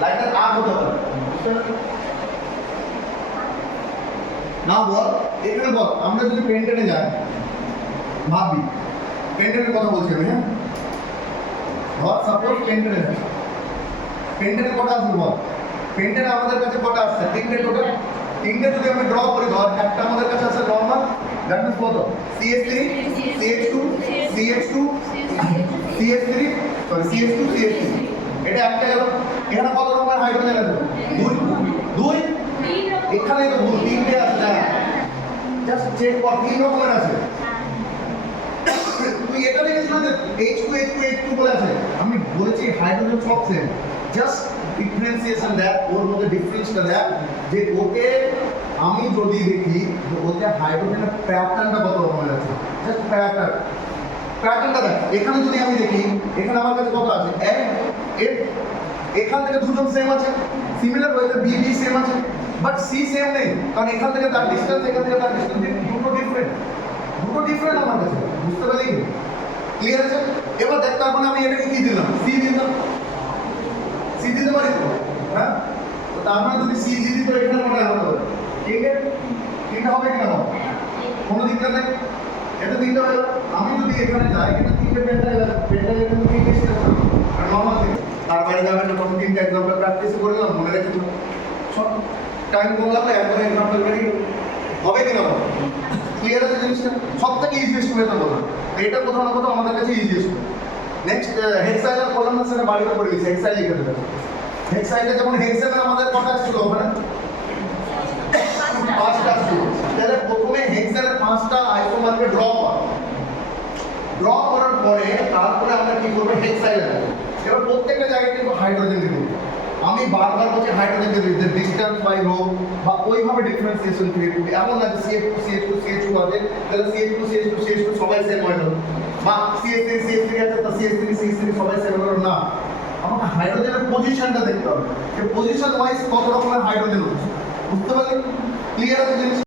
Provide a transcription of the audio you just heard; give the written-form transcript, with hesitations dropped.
লাইনের আগ হতে পারে। না বল, এখানে বল, আমরা যদি পেন্টেনে যাই, ভাবি পেন্টেনের কথা বলছি আমি, হ্যাঁ ধর সাপোজ পেন্টেনে যাই, পেন্টেনে কটা আসবে বল, পেন্টেনে আমাদের কাছে কটা আসছে, তিনটে টোটাল, তিনটে যদি আমি ড্র করি, ধর একটা আমাদের কাছে আছে নরমাল, দ্যাট মিন্স কত, CH3 CH2 CH2 CH3 sorry CH2 CH3, এটা একটা গেল। এখানে কত রকমের হাইড্রোজেন আছে, দুই দুই, এখানে তো দুই তিনটে আছে না, জাস্ট চেক কর তিন রকমের আছে। তুই এটা দেখেছিস না যে H2 H2 H2 বলে আছে, আমি বলেছি হাইড্রোজেন সব সেম, জাস্ট ডিফারেন্সিয়েশন দেখ, ওর মধ্যে ডিফারেন্সটা দেখ যে ওকে আমি যদি দেখি যে ওতে হাইড্রোজেনের প্যাটার্নটা কত রকমের আছে, জাস্ট প্যাটার্নটা দেখ। এখানে যদি আমি দেখি, এখানে আমার কাছে কত আছে, এখান থেকে দুজন সেম আছে, সিমিলার ওয়েতে বি বি সেম আছে, বাট সি সেম নেই, কারণ এখান থেকে তার ডিসটেন্স, এখান থেকে তার ডিসটেন্স দুটো ডিফারেন্ট আমার কাছে, বুঝতে পারলি? ক্লিয়ার আছে? এবার দেখ, তার মানে আমি এটাকে কি দিলাম, সি দিলাম, সি দিতে পারি তো, হ্যাঁ? তো তার মানে যদি সি দিই তো এখানে মনে হতে হবে, ঠিক আছে? তিনটা হবে কিনা বল, কোনো দিকটা নেই, এটা তিনটা হলো। আমি যদি এখানে যাই, এটা তিনটে পেন্টাগন কিন্তু তিনটে স্টেপ আছে, আর নরমাল থেকে তার বাইরে যাবেন না, তখন তিনটা এক্সাম্পল প্র্যাকটিস করে দিলাম, মনে রেখে দিলাম, সব টাইম কম লাগলে একবারে এক্সাম্পল বেরিয়ে গেল, হবে কিনা বল? ক্লিয়ার আছে জিনিসটা? সব থেকে ইজিয়েস্ট ওয়ে তো বললাম, এটা কোথাও না কোথাও আমাদের কাছে ইজিয়েস্ট। নেক্সট হেক্সাইল আর করলাম না, সেটা বাড়িতে পড়ে গেছে, হেক্সাইল লিখে দেবে। হেক্সাইলে যেমন হেক্সাগন আমাদের কটা ছিল ওখানে, পাঁচটা ছিল, তাহলে প্রথমে হেক্সাগনের পাঁচটা আইসোমারকে ড্র করার পরে তারপরে আমরা কি করবো, হেক্সাইল দেবো। এবার প্রত্যেকটা জায়গায় কিন্তু হাইড্রোজেন দেবো, আমি বারবার বলছি হাইড্রোজেন দেবো, যে ডিস্টেন্স বাই হোক বা ওইভাবে ডিফারেন্সিয়েশন ক্রিয়েট করবি, এমন না যে CH2 CH2 CH2 আছে তাহলে CH2 CH2 CH2 সবাই সেম হয়ে গেল, বা CH3 CH3 আছে তো CH3 CH3 সবাই সেম হলো না। আমাকে হাইড্রোজেনের পজিশনটা দেখতে হবে, যে পজিশন ওয়াইজ কত রকমের হাইড্রোজেন হচ্ছে, বুঝতে পারলি? ক্লিয়ার আছে জিনিস?